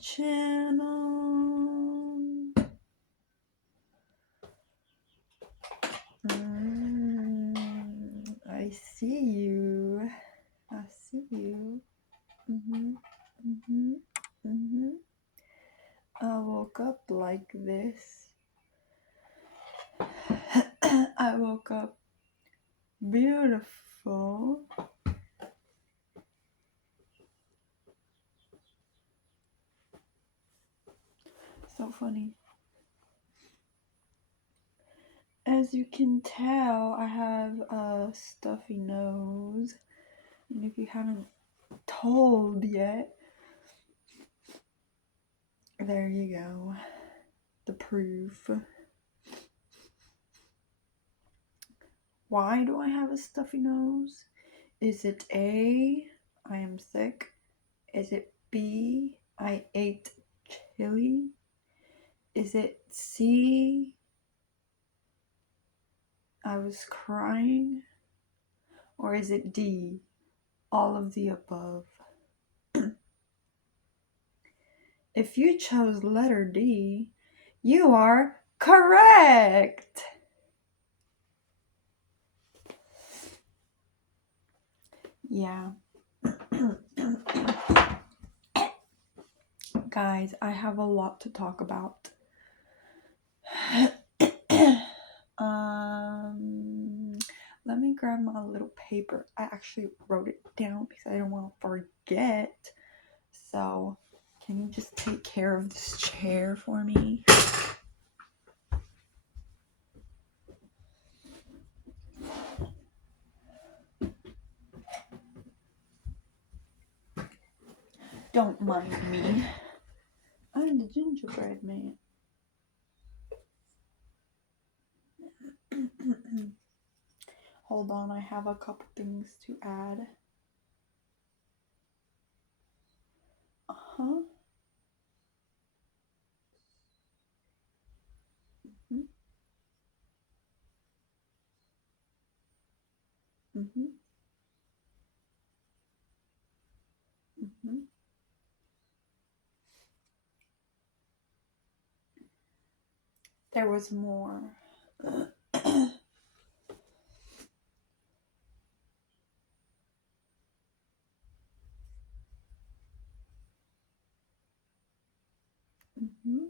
channel. I see you. I see you. I woke up like this. I woke up beautiful. So funny. As you can tell, I have a stuffy nose. And if you haven't told yet, there you go. The proof. Why do I have a stuffy nose? Is it A, I am sick? Is it B, I ate chili? Is it C, I was crying? Or is it D, all of the above? If you chose letter D, you are correct! Yeah. Guys, I have a lot to talk about. Let me grab my little paper. I actually wrote it down because I don't want to forget. So, can you just take care of this chair for me? Don't mind me. I'm the gingerbread man. Hold on, I have a couple things to add. Uh-huh. Mm-hmm. Mm-hmm. Mm-hmm. There was more. Mm-hmm.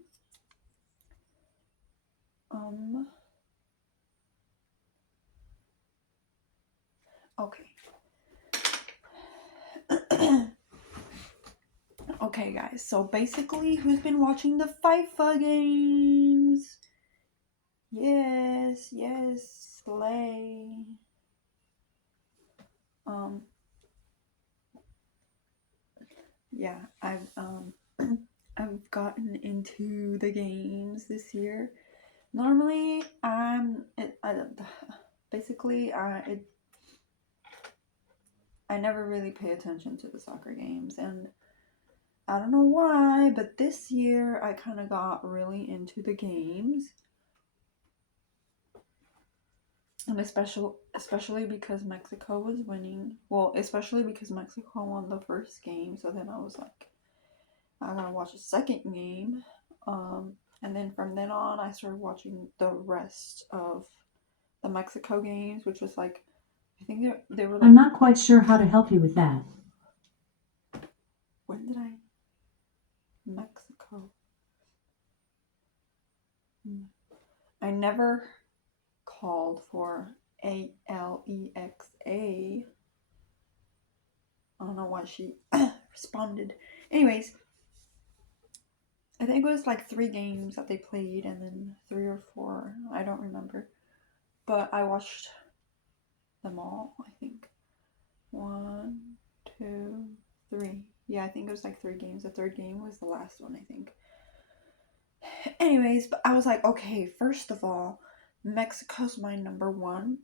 Okay. Okay, guys. So basically, who's been watching the FIFA games? Yes, slay. Yeah, I've gotten into the games this year. Normally, I never really pay attention to the soccer games, and I don't know why, but this year I kind of got really into the games. And especially because Mexico was winning. Well, especially because Mexico won the first game, so then I was like, I gotta watch the second game. And then from then on, I started watching the rest of the Mexico games, which was like, I think they were like. I'm not quite sure how to help you with that. When did I? Mexico. I never called for Alexa. I don't know why she responded. Anyways, I think it was like 3 games that they played, and then 3 or 4. I don't remember. But I watched them all, I think. 1, 2, 3. Yeah, I think it was like 3 games. The third game was the last one, I think. Anyways, but I was like, okay, first of all, Mexico's my number 1.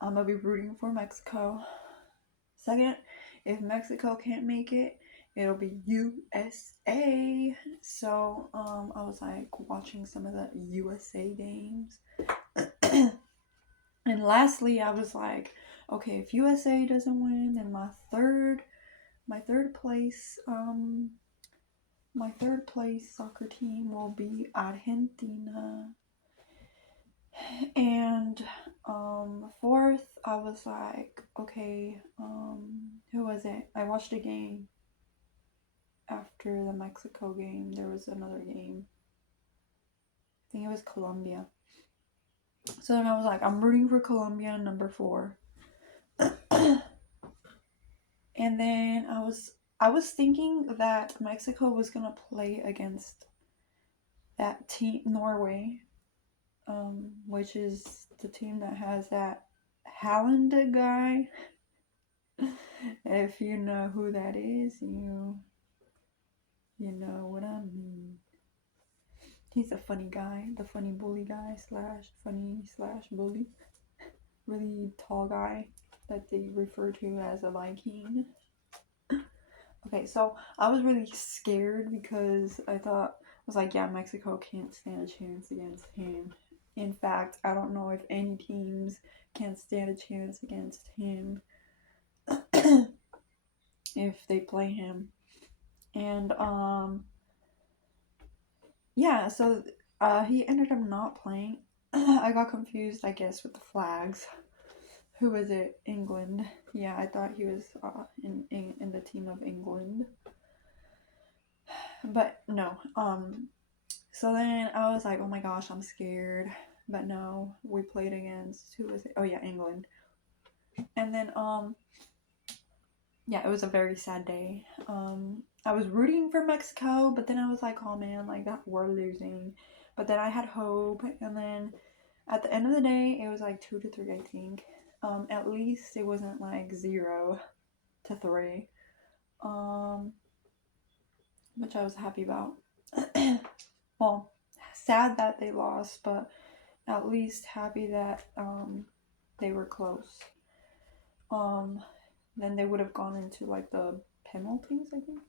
I'm gonna be rooting for Mexico. Second, if Mexico can't make it, it'll be USA. So I was like watching some of the USA games. And lastly, I was like, okay, if USA doesn't win, then my third place my third place soccer team will be Argentina. And fourth, I was like, okay, who was it? I watched a game after the Mexico game. There was another game. I think it was Colombia. So then I was like, I'm rooting for Colombia, number 4. And then I was thinking that Mexico was gonna play against that team Norway, which is the team that has that Haaland guy. If you know who that is, you know what I mean. He's a funny guy, the funny bully guy slash funny slash bully. Really tall guy that they refer to as a Viking. Okay, so I was really scared because I was like, yeah, Mexico can't stand a chance against him. In fact, I don't know if any teams can stand a chance against him if they play him. And yeah, so he ended up not playing. I got confused, I guess, with the flags. Who was it? England. Yeah, I thought he was in the team of England, but no. So then I was like, oh my gosh, I'm scared. But no, we played against, who was it? Oh yeah, England. And then yeah, it was a very sad day. I was rooting for Mexico, but then I was like, oh man, like that we're losing. But then I had hope, and then at the end of the day, it was like 2-3, I think. At least it wasn't like 0-3. Which I was happy about. Well, sad that they lost, but at least happy that they were close. Then they would have gone into like the penalties, I think,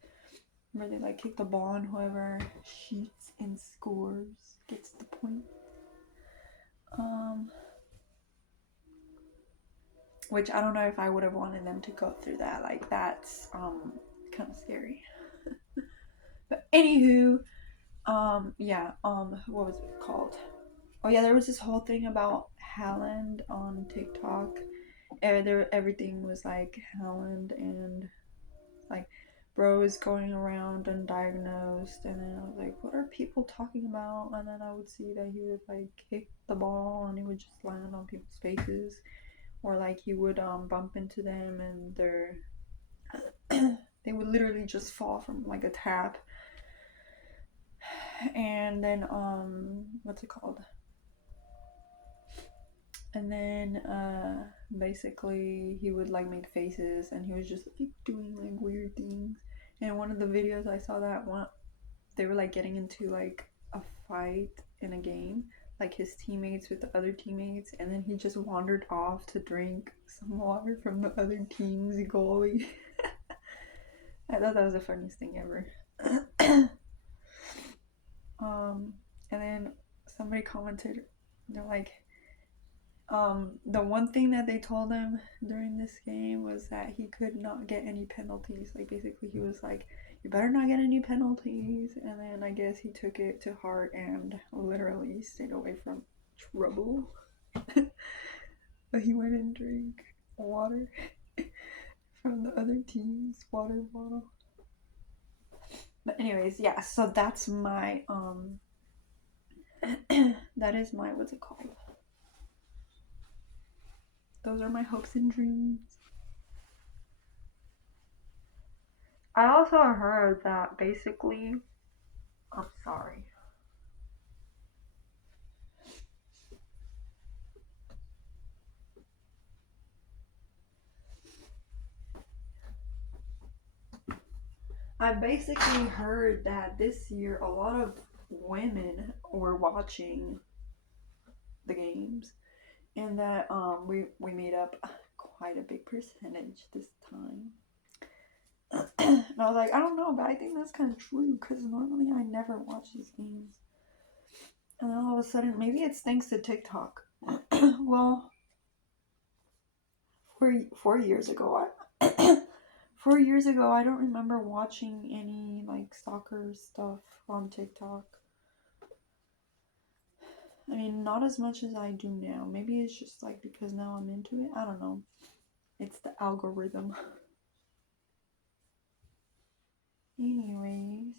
where they like kick the ball and whoever shoots and scores gets the point. Which I don't know if I would have wanted them to go through that. Like that's kind of scary. But anywho, yeah, what was it called? Oh yeah, there was this whole thing about Haaland on TikTok. Everything was like Haaland, and like bro is going around undiagnosed, and then I was like, what are people talking about? And then I would see that he would like kick the ball and it would just land on people's faces, or like he would bump into them and they would literally just fall from like a tap. And then what's it called? And then basically he would like make faces and he was just like doing like weird things. And one of the videos I saw that one, they were like getting into like a fight in a game, like his teammates with the other teammates, and then he just wandered off to drink some water from the other team's goalie. I thought that was the funniest thing ever. And then somebody commented, they're like, the one thing that they told him during this game was that he could not get any penalties. Like basically he was like, you better not get any penalties. And then I guess he took it to heart and literally stayed away from trouble. But he went and drank water from the other team's water bottle. But anyways, yeah, so that's my that is my, what's it called? Those are my hopes and dreams. I also heard that basically, I'm sorry. I basically heard that this year a lot of women were watching the games, and that we made up quite a big percentage this time. And I was like, I don't know, but I think that's kind of true because normally I never watch these games. And then all of a sudden, maybe it's thanks to TikTok. Well, 4 years ago, 4 years ago, I don't remember watching any like soccer stuff on TikTok. I mean, not as much as I do now. Maybe it's just like because now I'm into it. I don't know. It's the algorithm. Anyways,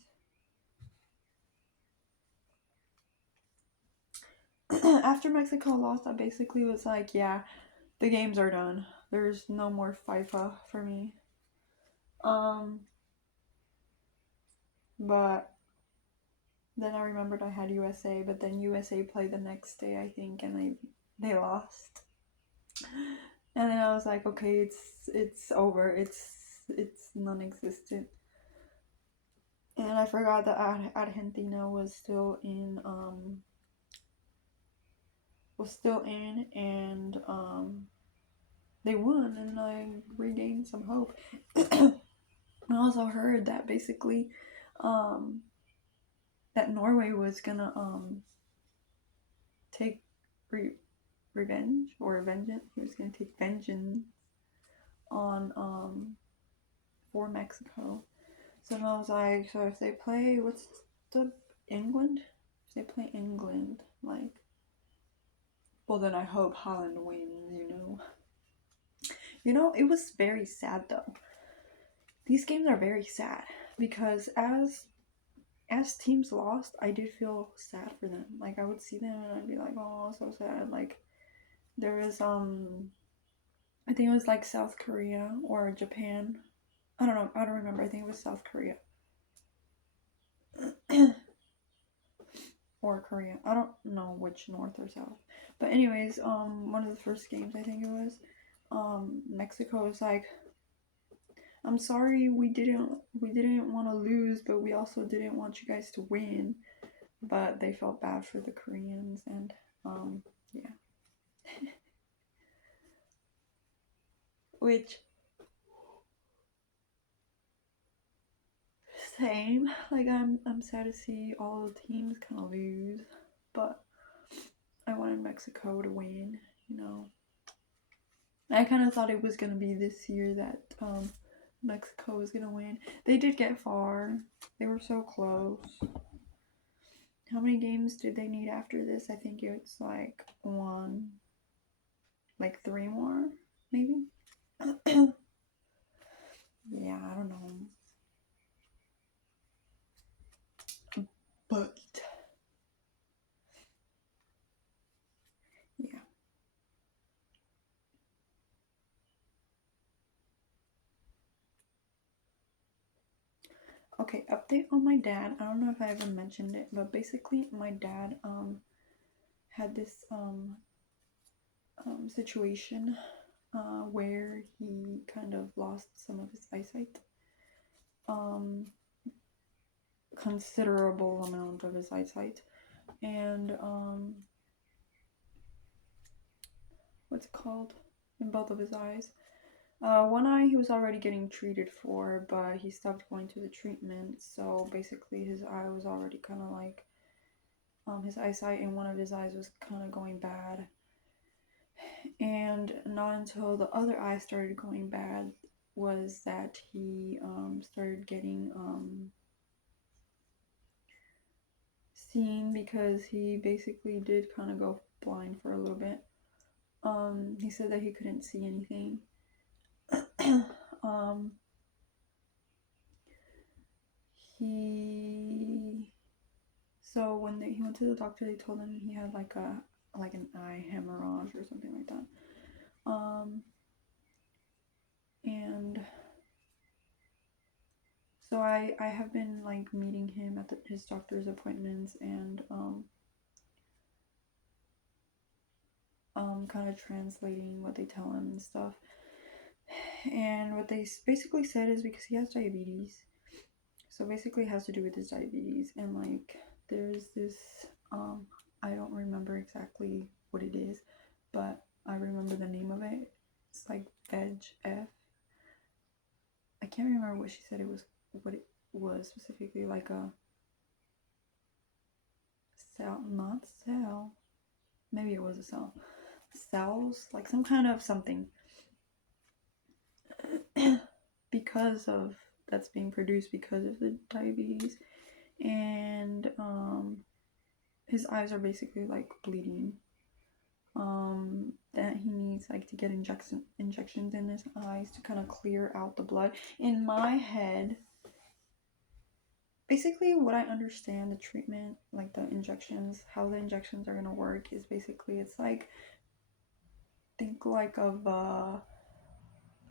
after Mexico lost, I basically was like, yeah, the games are done. There's no more FIFA for me. Um, but then I remembered I had USA, but then USA played the next day, I think, and they lost. And then I was like, okay, it's over. It's non-existent. And I forgot that Argentina was still in, and they won, and I regained some hope. I also heard that basically, um, that Norway was gonna take revenge or vengeance. He was gonna take vengeance on for Mexico. So I was like, so if they play what's the England? If they play England, like, well then I hope Holland wins. It was very sad though. These games are very sad because as teams lost, I did feel sad for them. Like I would see them and I'd be like, oh, so sad. Like there was I think it was like South Korea or Japan. I don't know. I don't remember. I think it was South Korea or Korea. I don't know which north or south. But anyways, one of the first games I think it was, Mexico was like, I'm sorry we didn't want to lose, but we also didn't want you guys to win. But they felt bad for the Koreans and yeah. Which same. Like I'm sad to see all the teams kind of lose, but I wanted Mexico to win. I kind of thought it was gonna be this year that Mexico was gonna win. They did get far. They were so close. How many games did they need after this? I think it's like three more, maybe. Yeah, I don't know. But yeah. Okay, update on my dad. I don't know if I ever mentioned it, but basically my dad had this situation where he kind of lost some of his eyesight. Considerable amount of his eyesight. And what's it called? In both of his eyes. One eye he was already getting treated for, but he stopped going to the treatment. So basically, his eye was already kind of like, his eyesight in one of his eyes was kind of going bad. And not until the other eye started going bad was that he started getting seen, because he basically did kind of go blind for a little bit. He said that he couldn't see anything. um, he so when he went to the doctor, they told him he had like an eye hemorrhage or something like that. And so I have been like meeting him at his doctor's appointments and kind of translating what they tell him and stuff. And what they basically said is because he has diabetes, so basically it has to do with his diabetes. And like there's this I don't remember exactly what it is, but I remember the name of it. It's like VEGF. I can't remember what she said it was, what it was specifically, like a cell, not cell. Maybe it was a cell. Cells, like some kind of something. because of that's being produced because of the diabetes, and his eyes are basically like bleeding. That he needs like to get injections in his eyes to kind of clear out the blood. In my head, basically what I understand the treatment, like the injections, how the injections are gonna work is basically it's like think like of a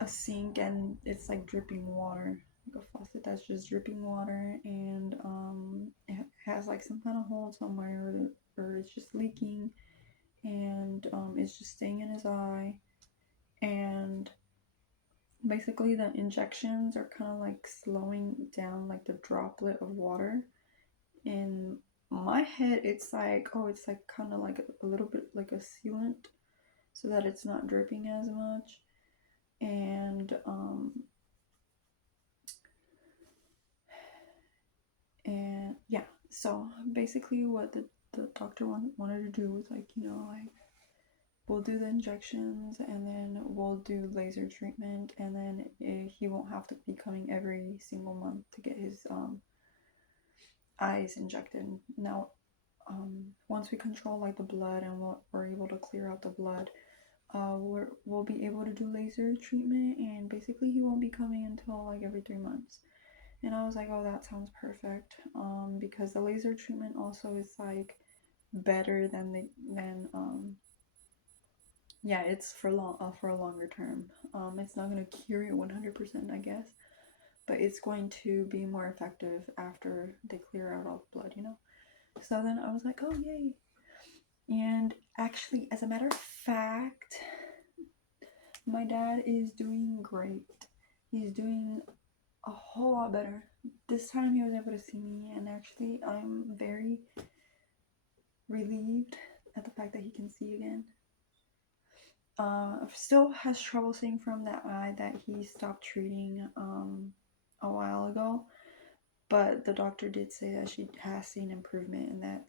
sink and it's like dripping water, like a faucet that's just dripping water, and it has like some kind of hole somewhere, or it's just leaking, and it's just staying in his eye, and basically the injections are kind of like slowing down like the droplet of water. In my head it's like, oh, it's like kind of like a little bit like a sealant so that it's not dripping as much. And yeah, so basically what the doctor wanted to do was like, like we'll do the injections and then we'll do laser treatment, and then he won't have to be coming every single month to get his eyes injected. Now, once we control like the blood and we're able to clear out the blood, we'll be able to do laser treatment, and basically he won't be coming until like every 3 months. And I was like, oh, that sounds perfect. Because the laser treatment also is like better than it's for a longer term. It's not gonna cure you 100%, I guess, but it's going to be more effective after they clear out all the blood. So then I was like, oh, yay. And actually, as a matter of fact, my dad is doing great. He's doing a whole lot better. This time he was able to see me, and actually I'm very relieved at the fact that he can see again. Still has trouble seeing from that eye that he stopped treating a while ago, but the doctor did say that she has seen improvement, and that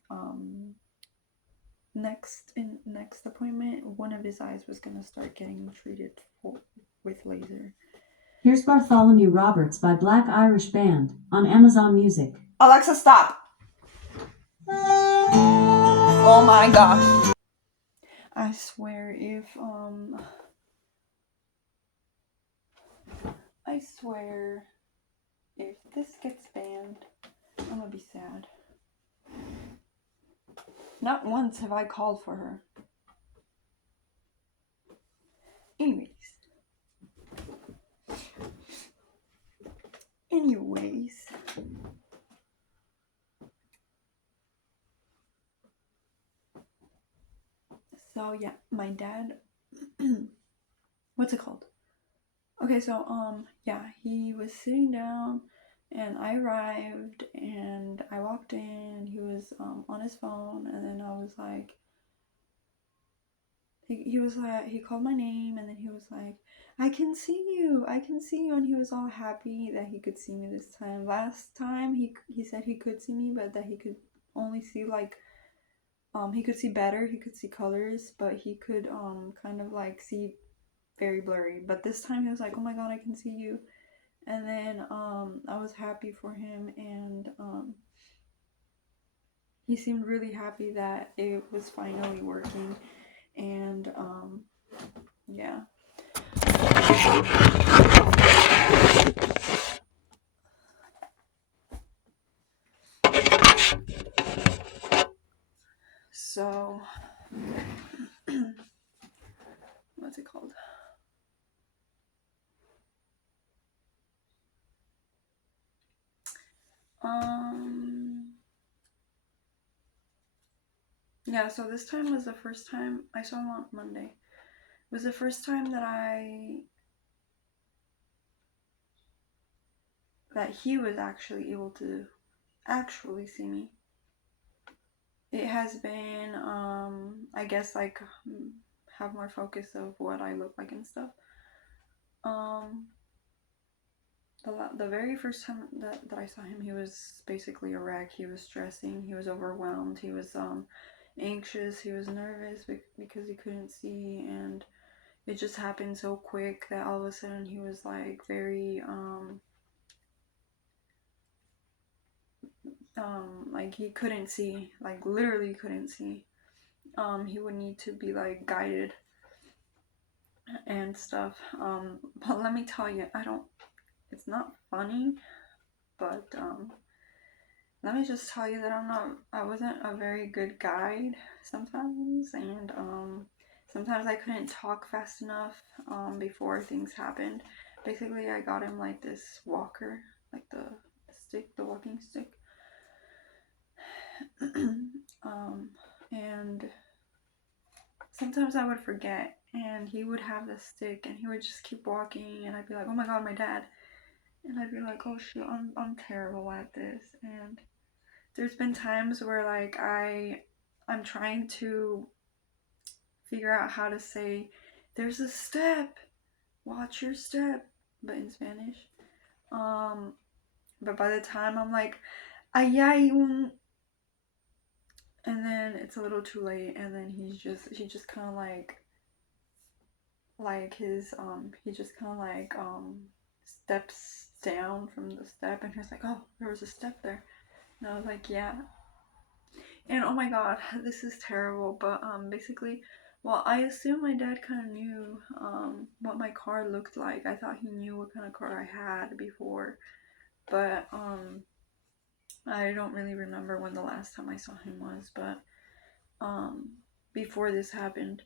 next appointment one of his eyes was going to start getting treated with laser. Here's Bartholomew Roberts by Black Irish Band on Amazon Music. Alexa, stop! Oh my gosh. I swear if this gets banned, I'm gonna be sad. Not once have I called for her. Anyways. So yeah, my dad what's it called? Okay, so yeah, he was sitting down and I arrived and I walked in, he was on his phone, and then I was like, he was like, he called my name, and then he was like, I can see you, and he was all happy that he could see me this time. Last time he said he could see me, but that he could only see like he could see better, he could see colors, but he could kind of like see very blurry. But this time he was like, oh my god, I can see you. And then I was happy for him, and he seemed really happy that it was finally working. And yeah. So what's it called? Yeah, so this time was the first time I saw him on Monday. It was the first time that he was actually able to actually see me. It has been I guess like have more focus of what I look like and stuff. Um the very first time that I saw him, he was basically a wreck. He was stressing, he was overwhelmed, he was anxious, he was nervous because he couldn't see, and it just happened so quick that all of a sudden he was like very like he couldn't see, like literally couldn't see. He would need to be like guided and stuff. But let me tell you, it's not funny, but let me just tell you that I wasn't a very good guide sometimes, and sometimes I couldn't talk fast enough before things happened. Basically, I got him like this walker, like the stick, the walking stick. And sometimes I would forget, and he would have the stick, and he would just keep walking, and I'd be like, "Oh my god, my dad!" And I'd be like, "Oh shoot, I'm terrible at this." And there's been times where like I'm trying to figure out how to say, "There's a step, watch your step," but in Spanish. Um, but by the time I'm like, "Ay ay un," and then it's a little too late, and then he just kind of like his he just kind of like steps down from the step, and he's like, "Oh, there was a step there," and I was like, "Yeah." And oh my god, this is terrible, but basically, well, I assume my dad kind of knew what my car looked like. I thought he knew what kind of car I had before, but I don't really remember when the last time I saw him was, but um before this happened.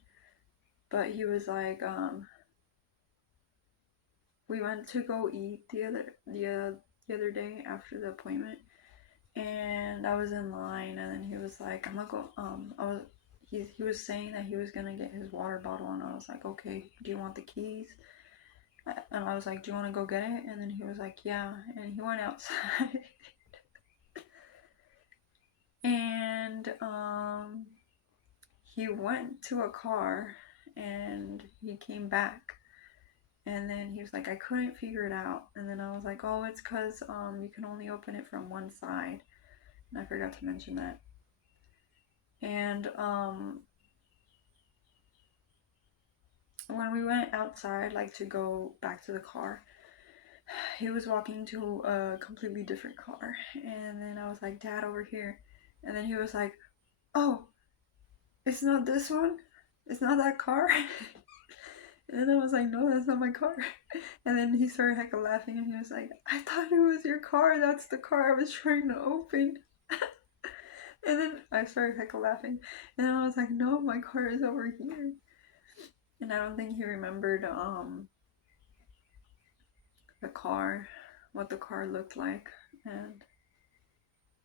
But he was like we went to go eat the other day after the appointment, and I was in line, and then he was like, "I'm gonna go." He was saying that he was gonna get his water bottle, and I was like, "Okay, do you want the keys?" And I was like, "Do you want to go get it?" And then he was like, "Yeah," and he went outside, and he went to a car, and he came back. And then he was like, "I couldn't figure it out." And then I was like, "Oh, it's because you can only open it from one side." And I forgot to mention that. And when we went outside, like to go back to the car, he was walking to a completely different car. And then I was like, "Dad, over here." And then he was like, "Oh, it's not this one? It's not that car?" And then I was like, "No, that's not my car." And then he started heck laughing, and he was like, "I thought it was your car. That's the car I was trying to open." And then I started heck laughing, and I was like, "No, my car is over here." And I don't think he remembered the car, what the car looked like, and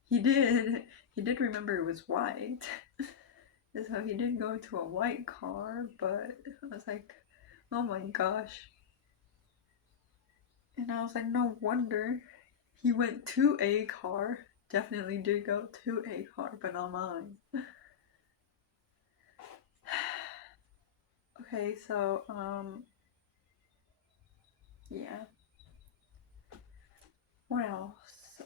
he did remember it was white. So he did go to a white car, but I was like, "Oh my gosh." And I was like, "No wonder he went to a car." Definitely did go to a car, but not mine. Okay, so yeah. What else?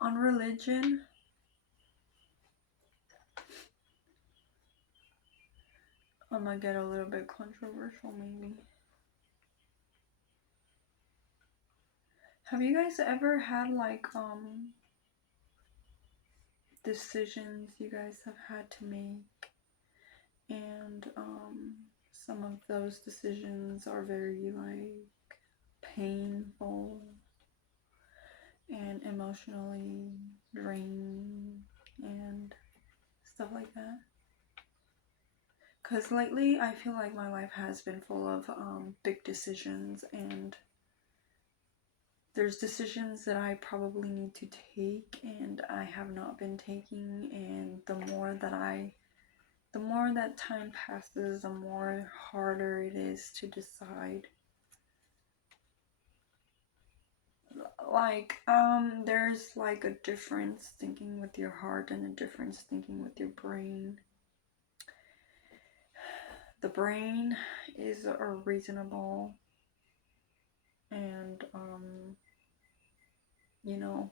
On religion, I'm gonna get a little bit controversial, maybe. Have you guys ever had like decisions you guys have had to make, and some of those decisions are very like painful and emotionally draining and stuff like that? Because lately I feel like my life has been full of big decisions, and there's decisions that I probably need to take and I have not been taking, and the more that time passes, the more harder it is to decide. Like there's like a difference thinking with your heart and a difference thinking with your brain. the brain is a reasonable and you know,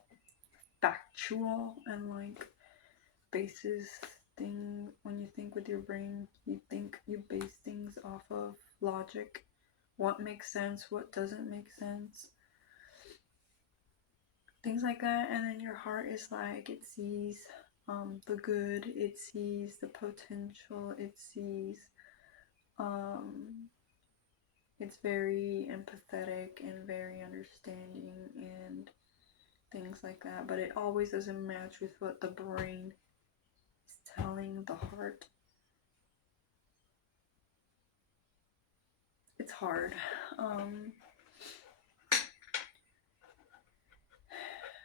factual and like basis thing. When you think with your brain, you base things off of logic, what makes sense, what doesn't make sense, things like that. And then your heart is like, it sees the good, it sees the potential, it sees um it's very empathetic and very understanding and things like that, but it always doesn't match with what the brain is telling the heart. It's hard.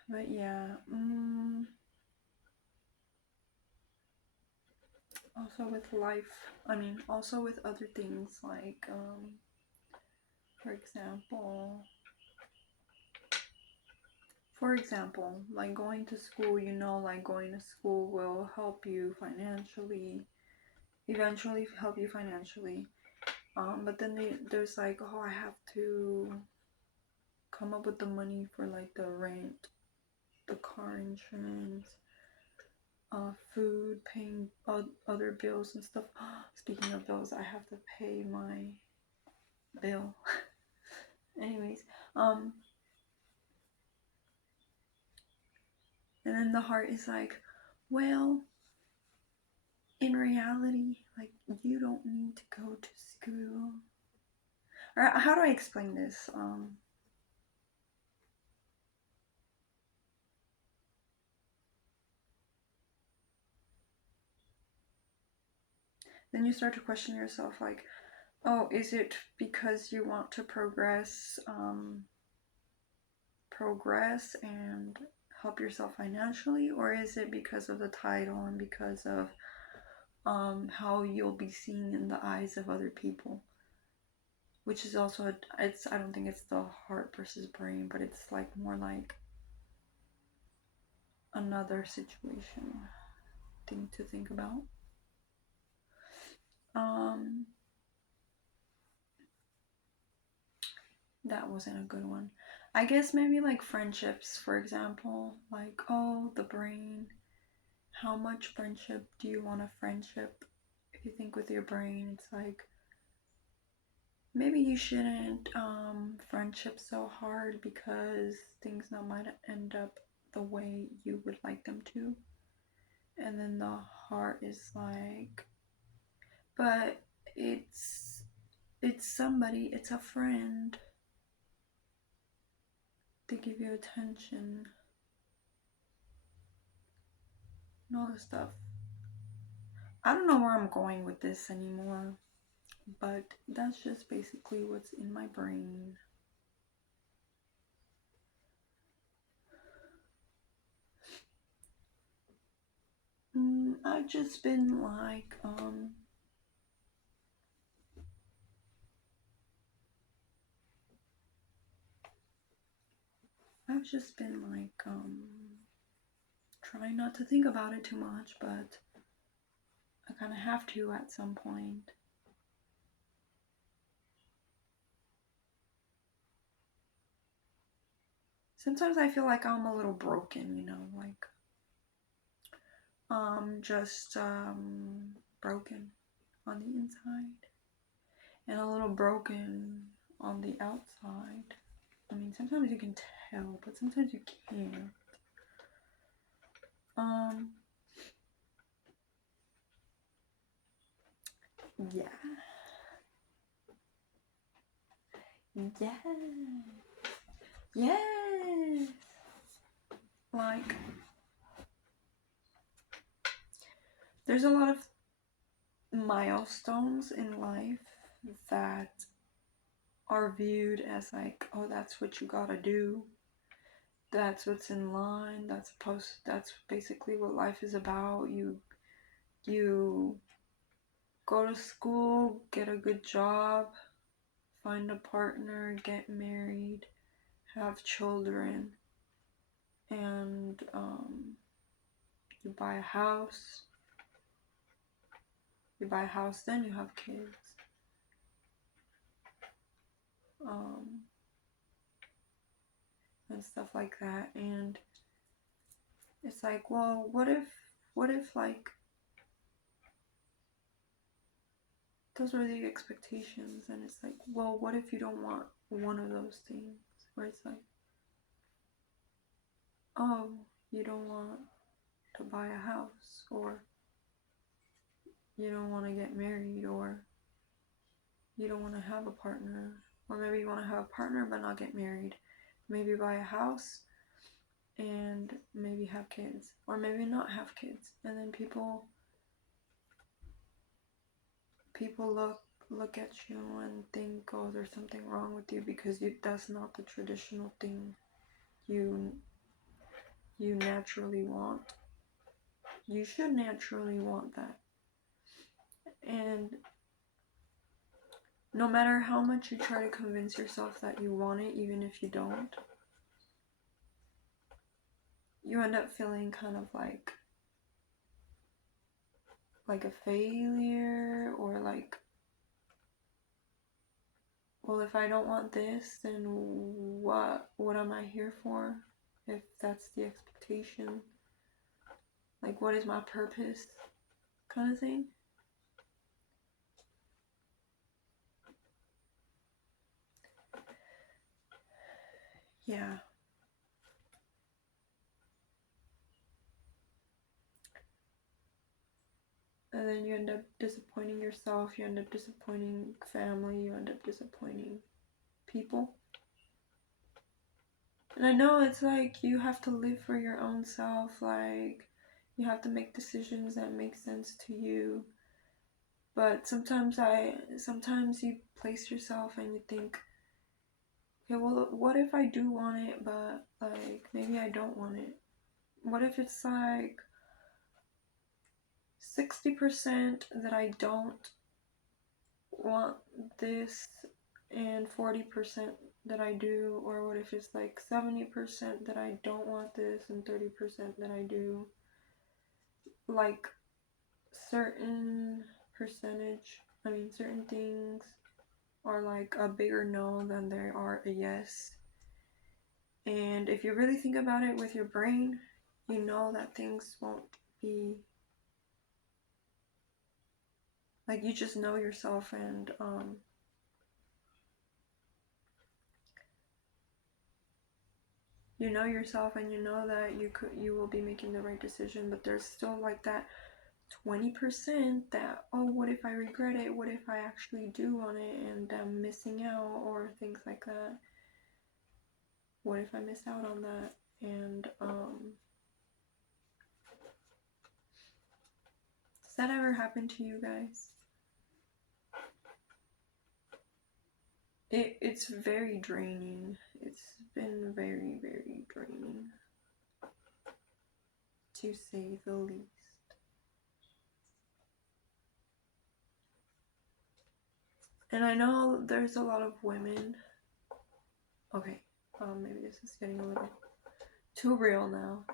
But yeah. Also with life, also with other things like, for example, like going to school, like going to school will help you financially, eventually help you financially. But then there's like, oh, I have to come up with the money for like the rent, the car insurance, food, paying other bills and stuff. Speaking of bills, I have to pay my bill. Anyways, and then the heart is like, well, in reality, like, you don't need to go to school. Or how do I explain this? Then you start to question yourself, like, oh, is it because you want to progress and help yourself financially, or is it because of the title and because of how you'll be seen in the eyes of other people? Which is also I don't think it's the heart versus brain, but it's like more like another situation thing to think about. Um, that wasn't a good one. I guess maybe like friendships, for example, like, oh, the brain. How much friendship do you want a friendship? If you think with your brain, it's like, maybe you shouldn't friendship so hard because things not might end up the way you would like them to. And then the heart is like, but it's somebody, it's a friend. They give you attention and all this stuff. I don't know where I'm going with this anymore, but that's just basically what's in my brain. I've just been like, trying not to think about it too much, but I kind of have to at some point. Sometimes I feel like I'm a little broken, like just broken on the inside and a little broken on the outside. Sometimes you can tell, but sometimes you can't. Yeah. Yeah. Yes. Like, there's a lot of milestones in life that are viewed as like, oh, that's what you gotta do. That's what's in line. That's basically what life is about. You go to school, get a good job, find a partner, get married, have children, and you buy a house. You buy a house, then you have kids. and stuff like that. And it's like, well, what if like those were the expectations, and it's like, well, what if you don't want one of those things? Where it's like, oh, you don't want to buy a house, or you don't want to get married, or you don't want to have a partner, or maybe you want to have a partner but not get married, maybe buy a house and maybe have kids, or maybe not have kids. And then people look at you and think, oh, there's something wrong with you because that's not the traditional thing you naturally want. You should naturally want that. And no matter how much you try to convince yourself that you want it, even if you don't, you end up feeling kind of like a failure, or like, well, if I don't want this, then what am I here for? If that's the expectation, like, what is my purpose, kind of thing. Yeah. And then you end up disappointing yourself, you end up disappointing family, you end up disappointing people. And I know it's like you have to live for your own self, like you have to make decisions that make sense to you. But sometimes you place yourself and you think, okay, well, what if I do want it, but like maybe I don't want it? What if it's like 60% that I don't want this and 40% that I do? Or what if it's like 70% that I don't want this and 30% that I do? Like certain certain things are like a bigger no than they are a yes. And if you really think about it with your brain, you know that things won't be like, you just know yourself, and you know yourself, and you know that you will be making the right decision. But there's still like that 20% that, oh, what if I regret it? What if I actually do want it and I'm missing out, or things like that? What if I miss out on that? And does that ever happen to you guys? It's very draining. It's been very, very draining, to say the least. And I know there's a lot of women. Okay, maybe this is getting a little too real now.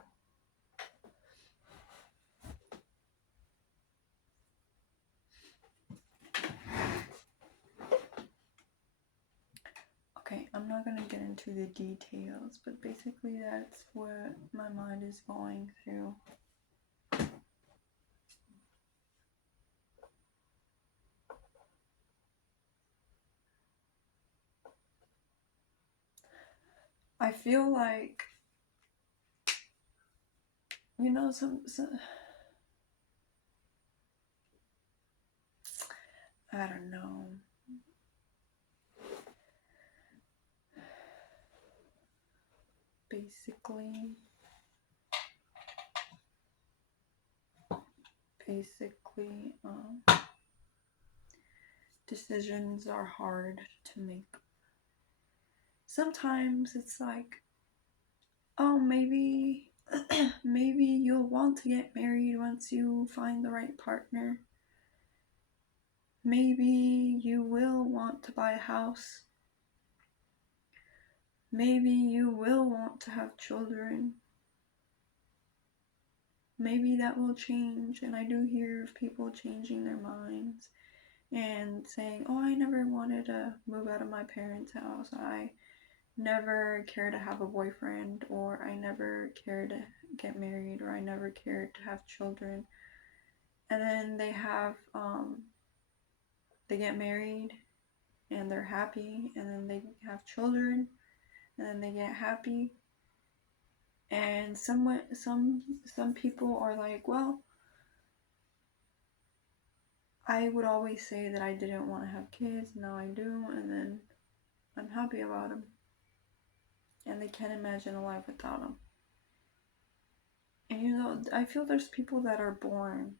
Okay, I'm not gonna get into the details, but basically that's what my mind is going through. I feel like, some I don't know. Basically, decisions are hard to make. Sometimes it's like, oh, maybe maybe you'll want to get married once you find the right partner. Maybe you will want to buy a house. Maybe you will want to have children. Maybe that will change, and I do hear of people changing their minds. and saying, oh, I never wanted to move out of my parents' house. I never cared to have a boyfriend, or I never cared to get married, or I never cared to have children. And then they get married and they're happy, and then they have children, and then they get happy. And some people are like, well, I would always say that I didn't want to have kids, now I do, and then I'm happy about them. And they can't imagine a life without them. And I feel there's people that are born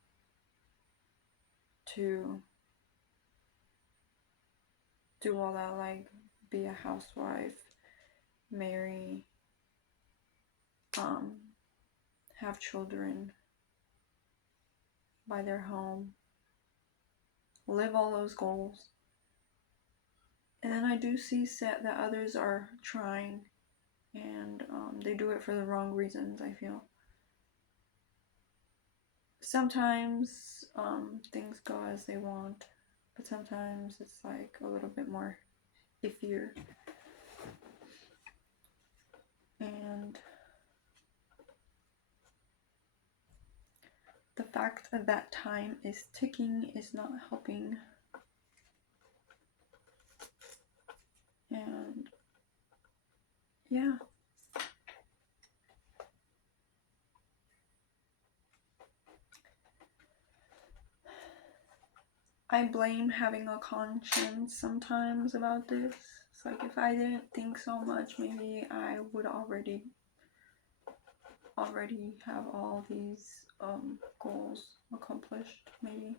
to do all that, like be a housewife, marry, um, have children, buy their home, live all those goals. And then I do see that others are trying, and they do it for the wrong reasons, I feel. Sometimes things go as they want, but sometimes it's like a little bit more iffier. And the fact that time is ticking is not helping. And yeah. I blame having a conscience sometimes about this. It's like if I didn't think so much, maybe I would already have all these goals accomplished. Maybe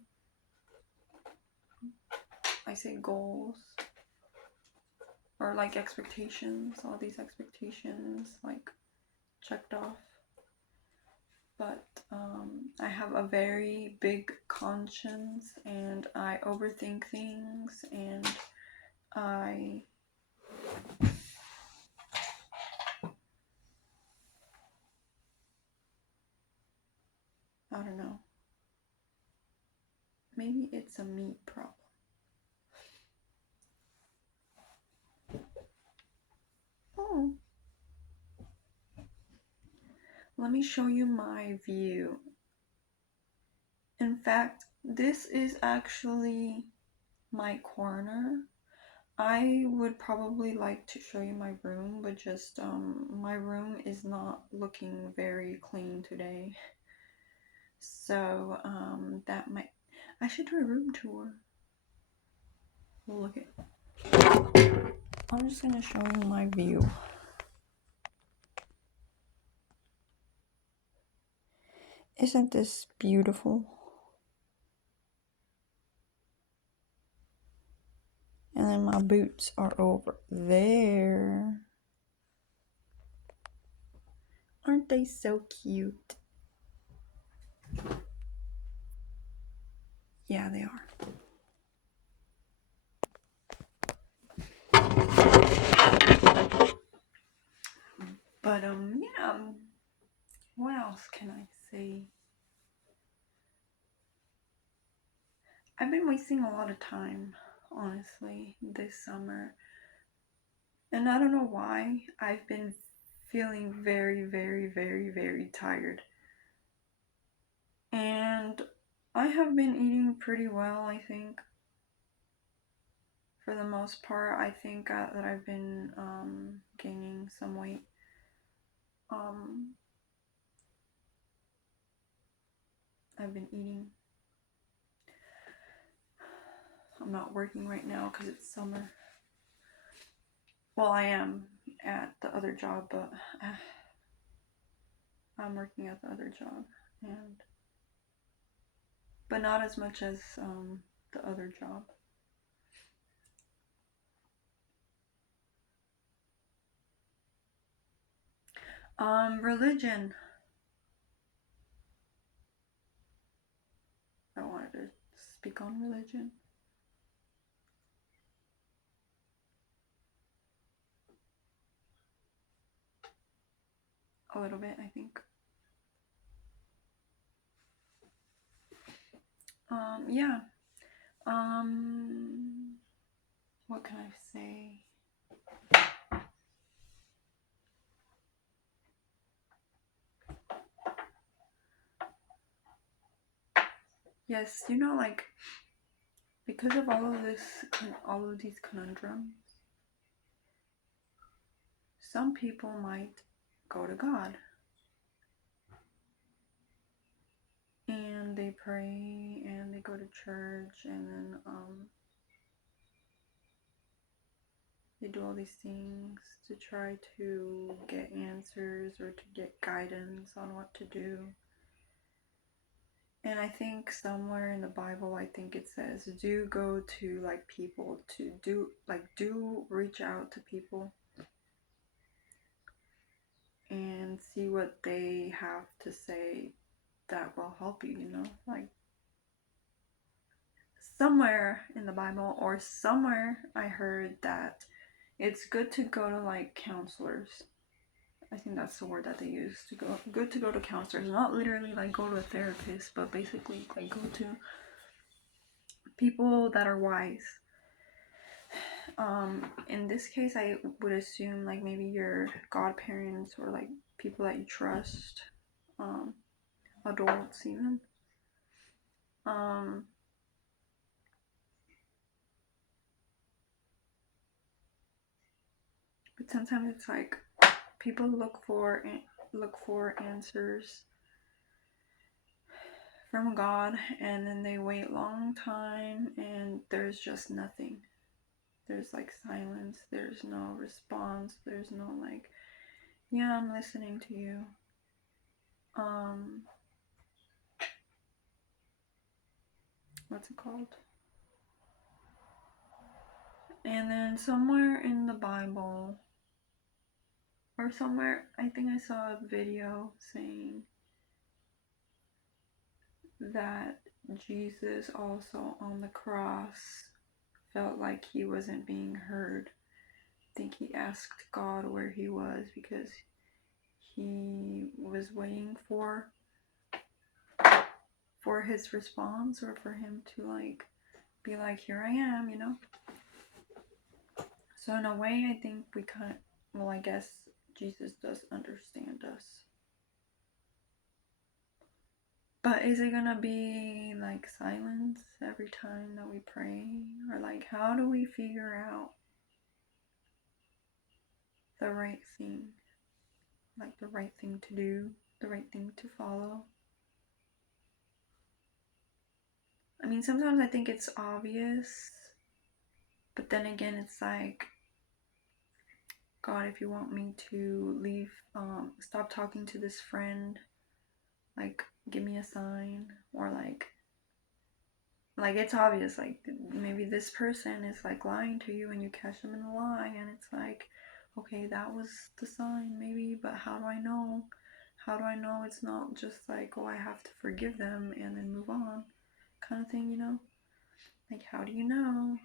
I say goals, or like expectations, all these expectations like checked off. But I have a very big conscience, and I overthink things, and I don't know. Maybe it's a me problem. Oh, let me show you my view. In fact, this is actually my corner. I would probably like to show you my room, but just my room is not looking very clean today. So that might, I should do a room tour. Look at, I'm just gonna show you my view. Isn't this beautiful? And then my boots are over there. Aren't they so cute? Yeah, they are. But yeah, what else can I say? I've been wasting a lot of time, honestly, this summer. And I don't know why. I've been feeling very, very, very, very tired. And I have been eating pretty well, I think. For the most part, I think that I've been gaining some weight. I've been eating. I'm not working right now because it's summer. Well, I am at the other job, but I'm working at the other job, but not as much as the other job. Religion. I wanted to speak on religion. A little bit, I think. Yeah. What can I say? Yes, like because of all of these conundrums, some people might go to God and they pray and they go to church and then they do all these things to try to get answers or to get guidance on what to do. And I think somewhere in the Bible, I think it says, do go to like people to do reach out to people and see what they have to say that will help you, like somewhere in the Bible or somewhere I heard that it's good to go to like counselors. I think that's the word that they use to go. Good to go to counselors, not literally like go to a therapist, but basically like go to people that are wise. In this case, I would assume like maybe your godparents or like people that you trust, adults even. Um, but sometimes it's like people look for answers from God, and then they wait a long time, and there's just nothing. There's like silence. There's no response. There's no like, yeah, I'm listening to you. Um, what's it called? And then somewhere in the Bible, or somewhere, I think I saw a video saying that Jesus also on the cross felt like he wasn't being heard. I think he asked God where he was because he was waiting for his response or for him to like be like, here I am. So in a way, I think we kind of, well, I guess Jesus does understand us. But is it gonna be like silence every time that we pray? Or like, how do we figure out the right thing? Like the right thing to do, the right thing to follow? I mean, sometimes I think it's obvious, but then again, it's like, God, if you want me to leave, stop talking to this friend, like, give me a sign, or like it's obvious, like maybe this person is like lying to you and you catch them in a lie, and it's like, okay, that was the sign, maybe, but how do I know? How do I know it's not just like, oh, I have to forgive them and then move on, kind of thing? Like, how do you know?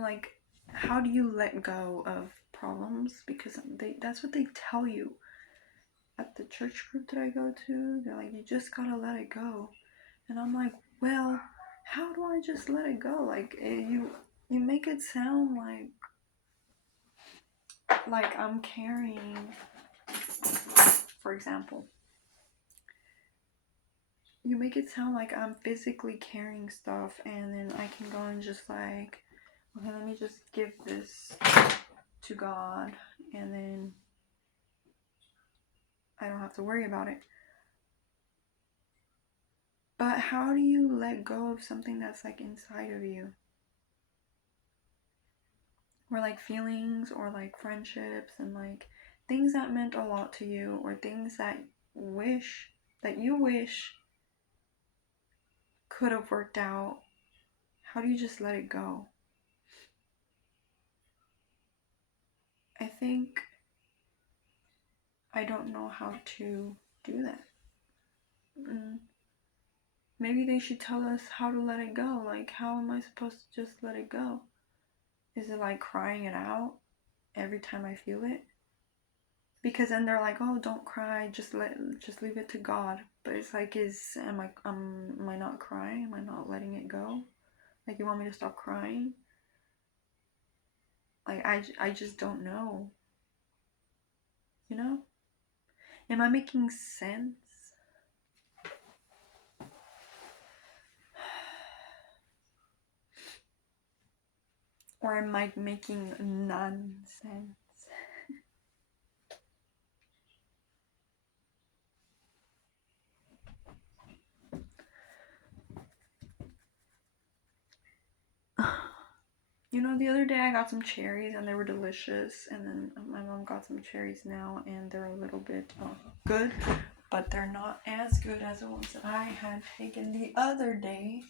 Like, how do you let go of problems? Because that's what they tell you at the church group that I go to. They're like, you just gotta let it go. And I'm like, well, how do I just let it go? Like, you make it sound like I'm carrying, for example, you make it sound like I'm physically carrying stuff, and then I can go and just like, okay, let me just give this to God, and then I don't have to worry about it. But how do you let go of something that's like inside of you? Or like feelings or like friendships and like things that meant a lot to you, or things that you wish could have worked out. How do you just let it go? I think I don't know how to do that. Mm, maybe they should tell us how to let it go. Like, how am I supposed to just let it go? Is it like crying it out every time I feel it? because then they're like, oh, don't cry, just leave it to God. But it's like, am I not crying? Am I not letting it go? Like, you want me to stop crying? Like, I just don't know. You know? Am I making sense? Or am I making nonsense? You know, the other day I got some cherries and they were delicious, and then my mom got some cherries now and they're a little bit good, but they're not as good as the ones that I had taken the other day.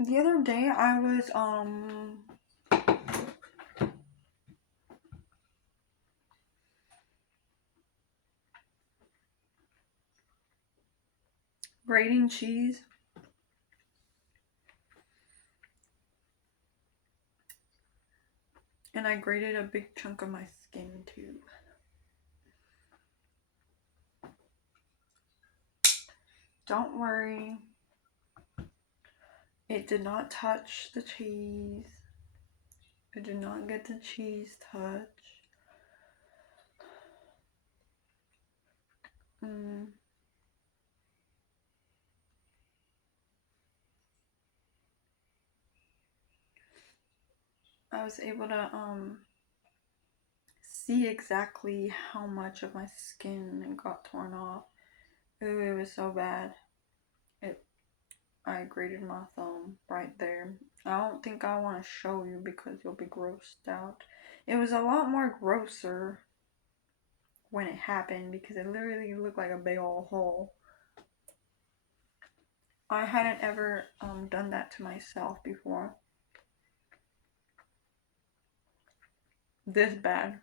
The other day I was grating cheese, and I grated a big chunk of my skin too. Don't worry, it did not touch the cheese. It did not get the cheese touch. I was able to see exactly how much of my skin got torn off. Ooh, it was so bad. I grated my thumb right there. I don't think I want to show you because you'll be grossed out. It was a lot more grosser when it happened because it literally looked like a big old hole. I hadn't ever done that to myself before. This bad.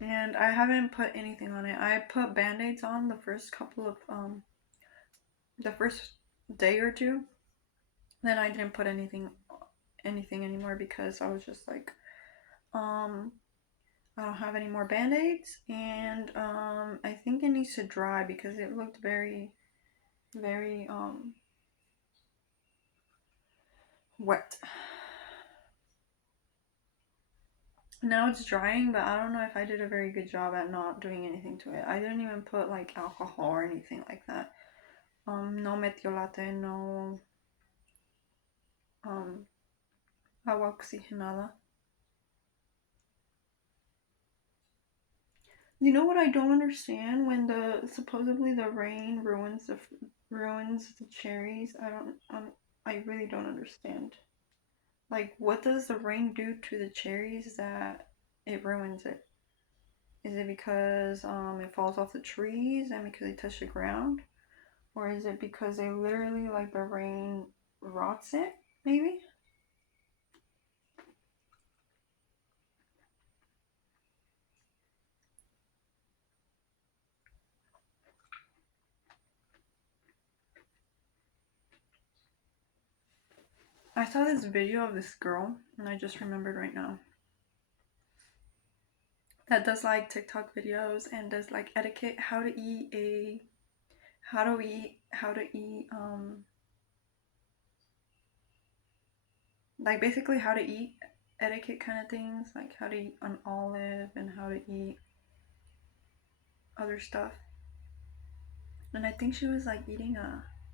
And I haven't put anything on it. I put band-aids on the first couple of the first day or two. Then I didn't put anything anymore because I was just like, I don't have any more band-aids, and I think it needs to dry because it looked very, very wet. Now it's drying, but I don't know if I did a very good job at not doing anything to it. I didn't even put like alcohol or anything like that. No metiolate, no agua oxigenada. You know what I don't understand? When the supposedly the rain ruins the cherries. I really don't understand. Like, what does the rain do to the cherries that it ruins it? Is it because it falls off the trees and because they touch the ground? Or is it because they literally, like, the rain rots it, maybe? I saw this video of this girl, and I just remembered right now, that does like TikTok videos and does like etiquette, how to eat, like basically how to eat etiquette kind of things, like how to eat an olive and how to eat other stuff. And I think she was like eating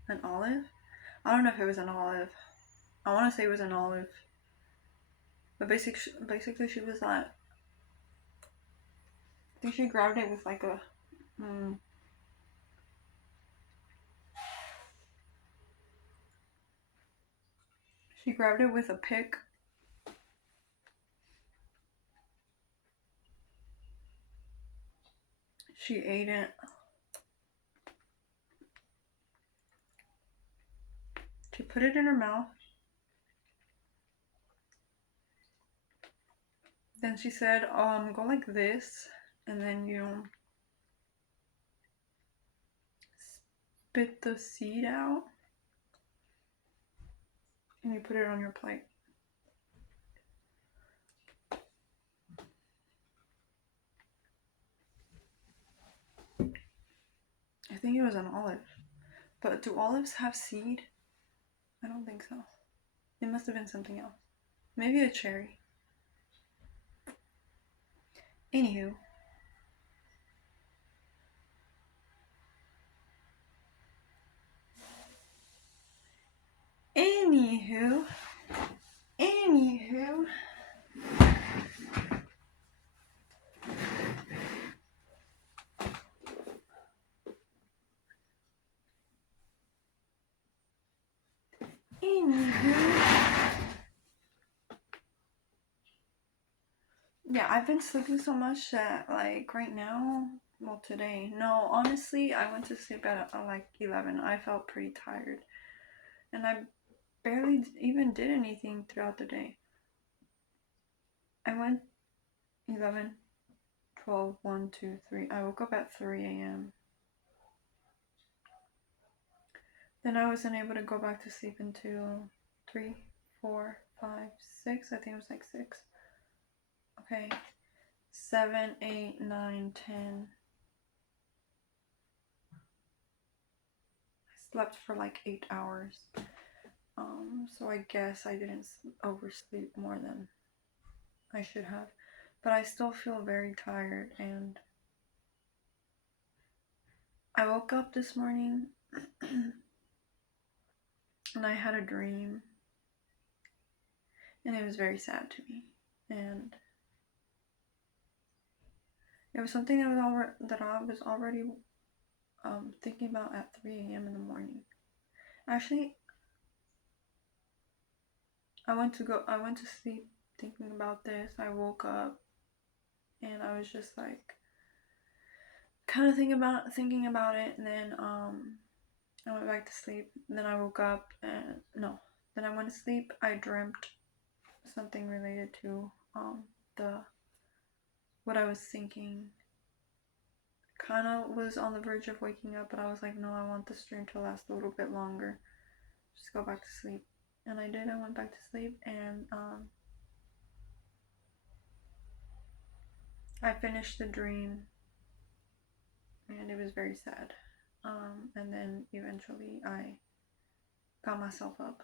an olive. I don't know if it was an olive. I want to say it was an olive. But basically she was like, I think she grabbed it with like a, she grabbed it with a pick. She ate it. She put it in her mouth. Then she said, go like this, and then you spit the seed out, and you put it on your plate. I think it was an olive. But do olives have seed? I don't think so. It must have been something else. Maybe a cherry. Anywho. Anywho. Anywho. Yeah, I've been sleeping so much that, like, right now, well, today, no, honestly, I went to sleep at like 11. I felt pretty tired. And I barely even did anything throughout the day. I went 11, 12, 1, 2, 3. I woke up at 3 a.m. Then I wasn't able to go back to sleep until 3, 4, 5, 6. I think it was like 6. Okay. 7, 8, 9, 10. I slept for like 8 hours. So I guess I didn't oversleep more than I should have. But I still feel very tired, and I woke up this morning and I had a dream, and it was very sad to me. And it was something that I was already thinking about at 3 a.m. in the morning. Actually, I went to sleep thinking about this. I woke up and I was just like kind of thinking about it, and then I went back to sleep. And then I woke up and then I went to sleep. I dreamt something related to the what I was thinking. Kind of was on the verge of waking up, but I was like, no, I want this dream to last a little bit longer. Just go back to sleep. And I did. I went back to sleep, and I finished the dream, and it was very sad. And then eventually I got myself up.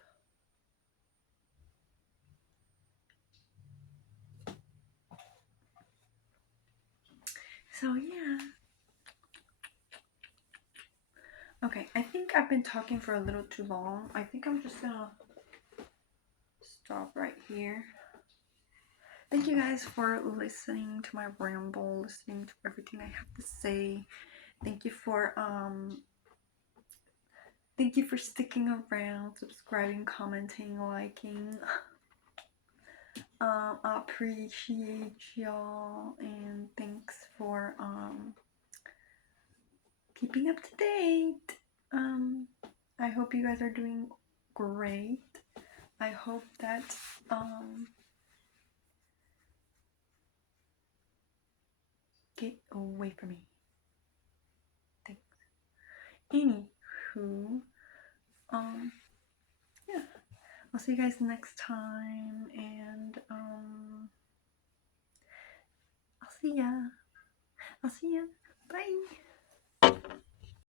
So yeah. Okay, I think I've been talking for a little too long. I think I'm just gonna stop right here. Thank you guys for listening to my ramble, listening to everything I have to say. Thank you for sticking around, subscribing, commenting, liking. I appreciate y'all, and thanks for keeping up to date. I hope you guys are doing great. I hope that get away from me. Thanks. Anywho, yeah. I'll see you guys next time, and I'll see ya.